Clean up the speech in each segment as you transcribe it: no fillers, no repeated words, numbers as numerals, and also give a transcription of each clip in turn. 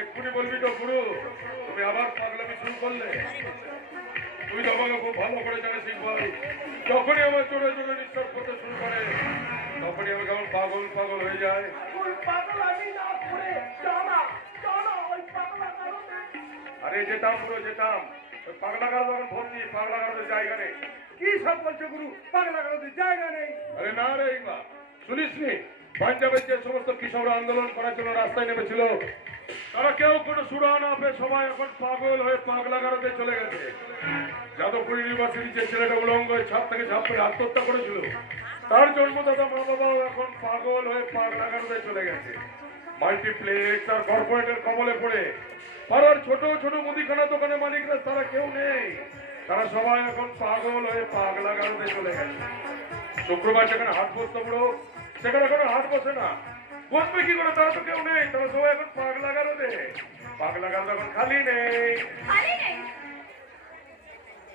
এক্ষুনি বলবি তো গুরু, তুমি আবার পাগলামি শুরু করলে। তুই তো আমাকে খুব ভালো করে জানিস ইকবাল, যখনই আমার চোরে চোরে নিঃশ্বাস করতে শুরু করে তখনই আমি কেমন পাগল পাগল হয়ে যায়। আরে যেতাম পুরো যেতাম, ওই পাগলা গাড়ো তখন ভর্তি, পাগলা গাড়োদের জায়গা নেই। কি সব বলছো গুরু? পাগলা গাড়োদের জায়গা নেই? আরে না রে ইকবাল, শুনিসনি পাঞ্জাবের যে সমস্ত কৃষকরা আন্দোলন করার জন্য রাস্তায় নেমেছিল, তারা কেউ কোনো সুরা না পেয়ে সবাই এখন পাগল হয়ে পাগলা গাড়োতে চলে গেছে। যাদবপুর ইউনিভার্সিটি যে ছেলেটা উলঙ্গ হয়ে ছাদ থেকে ঝাঁপ করে আত্মহত্যা করেছিল, তার জন্মদাতা মা বাবাও এখন পাগল হয়ে পাগলা গাড়োতে চলে গেছে। মাল্টিপ্লেক্স আর কর্পোরেটের কবলে পড়ে পাড়ার ছোট ছোট মুদিখানা দোকানের মালিকরা তারা কেউ নেই, তারা সবাই এখন পাগল হয়ে পাগলা গাড়োতে চলে গেছে। শুক্রবার সেখানে হাট বসতো পুরো, সেখানে কোনো হাট বসে না। বসবে কি করে? তারা তো কেউ নেই, তারা সবাই এখন পাগলা গাড়োতে। পাগলা গাড়ো এখন খালি নেই।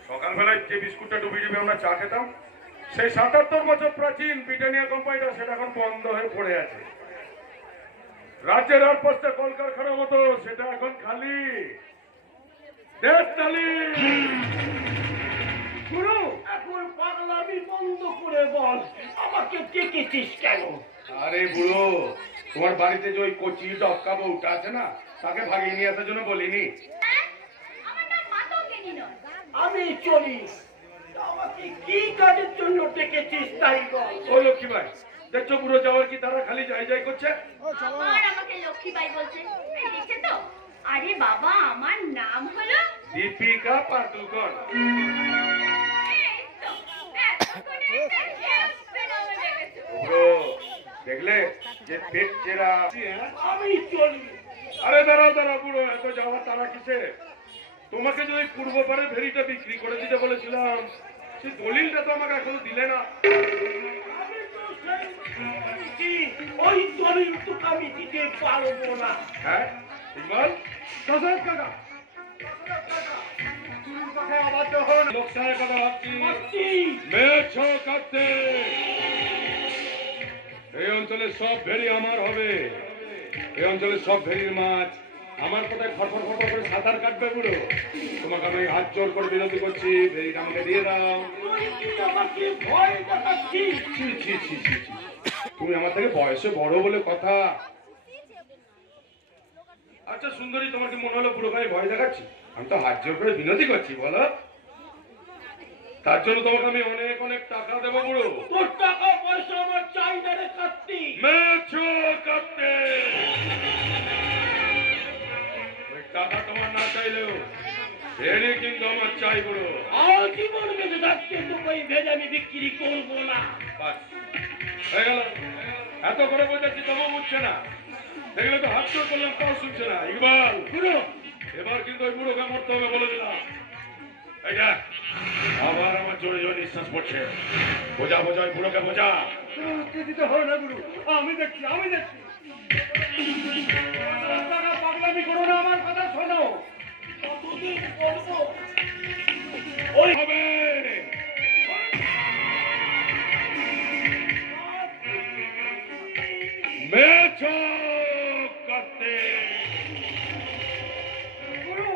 সকালবেলায় যে বিস্কুটটা ডুবিয়ে ডুবিয়ে আমরা চা খেতাম, সেই ৭৭ বছর প্রাচীন ব্রিটানিয়া কোম্পানিটা সেটা এখন বন্ধ হয়ে পড়ে আছে। রাজ্যের আর পাঁচটা কলকারখানার মতো সেটা এখন খালি। গুরু, এখন পাগলামি বন্ধ করে বল, আমাকে ডেকেছিস কেন? আরে বুড়ো, তোমার বাড়িতে যে ওই কচি ডক্কা বউটা আছে না, তাকে ভাগিয়ে নিয়ে আসার জন্য বলিনি? আমি চলি, আমাকে কি কাজের জন্য ডেকেছিস তাই বল। ও লক্ষ্মী ভাই, দেখছো বুড়ো যাওয়ার কি তারা খালি যাই যাই করছে। আমাকে লক্ষ্মী বাই বলছে, দেখছে তো? আরে বাবা, আমার নাম হলো দীপিকা পাডুকোন। দেখলে যে পেট চেরা। আমি চলি। আরে দাঁড়াও দাঁড়াও বুড়ো, এত যাওয়া তারা কিসে? তোমাকে যে ওই পূর্ব পারে ভেরিটা বিক্রি করে দিতে বলেছিলাম, সেই দলিলটা তো আমাকে এখনো দিলে না। ওই দলিল তো আমি দিতে পারবো না। হ্যাঁ ইকবাল, দশরথ কাকা, আবার যখন লোকসানের কথা ভাবছি, ভাবছি, মেছ কাটতে এই অঞ্চলের সব ভেরি আমার হবে। এই অঞ্চলের সব ভেরির মাছ আমার কোথায় ফটফট ফটফট করে সাঁতার কাটবে বুড়ো। তোমাকে আমি হাত জোর করে বিনতি করছি, ভেরিটা আমাকে দিয়ে দাও। তুই কি আমাকে ভয় দেখাচ্ছিস? ছি ছি ছি ছি ছি, তুমি আমার থেকে বয়সে বড় বলে কথা। আচ্ছা সুন্দরী, তোমার কি মনে হলো বুড়ো ভাই ভয় দেখাচ্ছি? আমি তো হাত জোর করে বিনতি করছি, বলো। তার জন্য তোমাকে আমি অনেক অনেক টাকা দেবো বুড়ো। তোর টাকা পয়সা আমার চাই না রে কার্তি। মেছো কাটতে ওই টাকা তোমার না চাইলেও ভেড়ি কিন্তু আমার চাই বুড়ো। আর জীবন বেঁচে থাকতে তোকে ওই ভেজ আমি বিক্রি করবো না। বাস হয়ে গেল। এত করে বোঝাচ্ছি তবু বুঝছে না। দেখলে তো হাত জোর করলাম, তাও শুনছে না। ইকবাল বুড়ো, এবার কিন্তু ওই বুড়োকে মরতে হবে বলে দিলাম। এইটা আবার আমার জোরে জোরে নিঃশ্বাস পড়ছে। বোঝা বোঝা ওই বুড়োকে বোঝা। দিতে হবে না গুরু, আমি দেখছি, আমি দেখছি। পাগলামি করো না, আমার কথা শোনো। কতদিন করবো ওই হবে। মেছো কাটতে গুরু।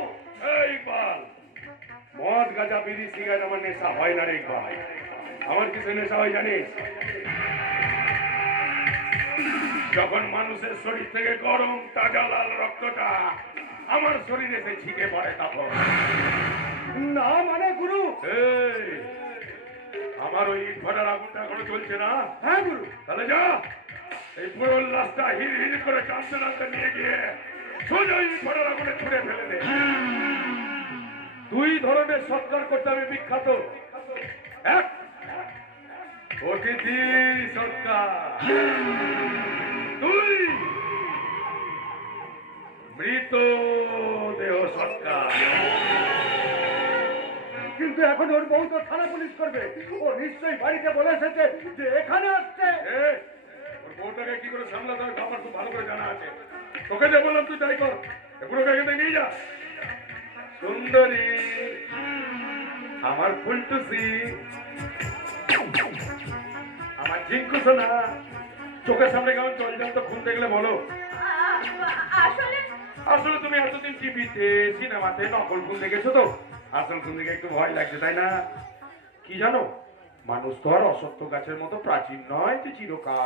এই ইকবাল, মদ গাঁজা বিড়ি সিগারেট আমার নেশা হয় না রে ইকবাল। আমার কিছু নেশা হয় জানিস? যখন মানুষের শরীর থেকে গরম তাজা লাল রক্তটা আমার শরীরে এসে ছিটে পড়ে তখন। না মানে গুরু। এই, আমার ওই ইট ভাটার আগুনটা এখনো চলছে না? হ্যাঁ গুরু। তাহলে যা, এই পুরো লাশটা হির হির করে টানতে টানতে নিয়ে গিয়ে সোজা ইট ভাটার আগুনে ছুঁড়ে ফেলে দে। দুই ধরনের সৎকার করতে আমি বিখ্যাত। এক, অতিথি সৎকার। দুই, মৃত দেহ সৎকার। কিন্তু এখন ওর বউ তো থানা পুলিশ করবে। ও নিশ্চয়ই বাড়িতে বলে এসেছে যে এখানে আসছে। ওর বউটাকে কি করে সামলাতে হবে আমার খুব ভালো করে জানা আছে। তোকে যে বললাম তুই তাই কর। এগুলোকে এখান থেকে নিয়ে যা। সুন্দরী, আমার ফুলটুসি, আমার ঝিঙ্কু সোনা, চোখের সামনে কেমন জল জল তো খুন দেখলে বলো। আসলে আসলে তুমি এতদিন টিভিতে সিনেমাতে নকল ফুল দেখেছো তো, আসল ফুল দেখে একটু ভয় লাগছে তাই না? কি জানো, মানুষ তো আর অসত্য গাছের মতো প্রাচীন নয় যে চিরকাল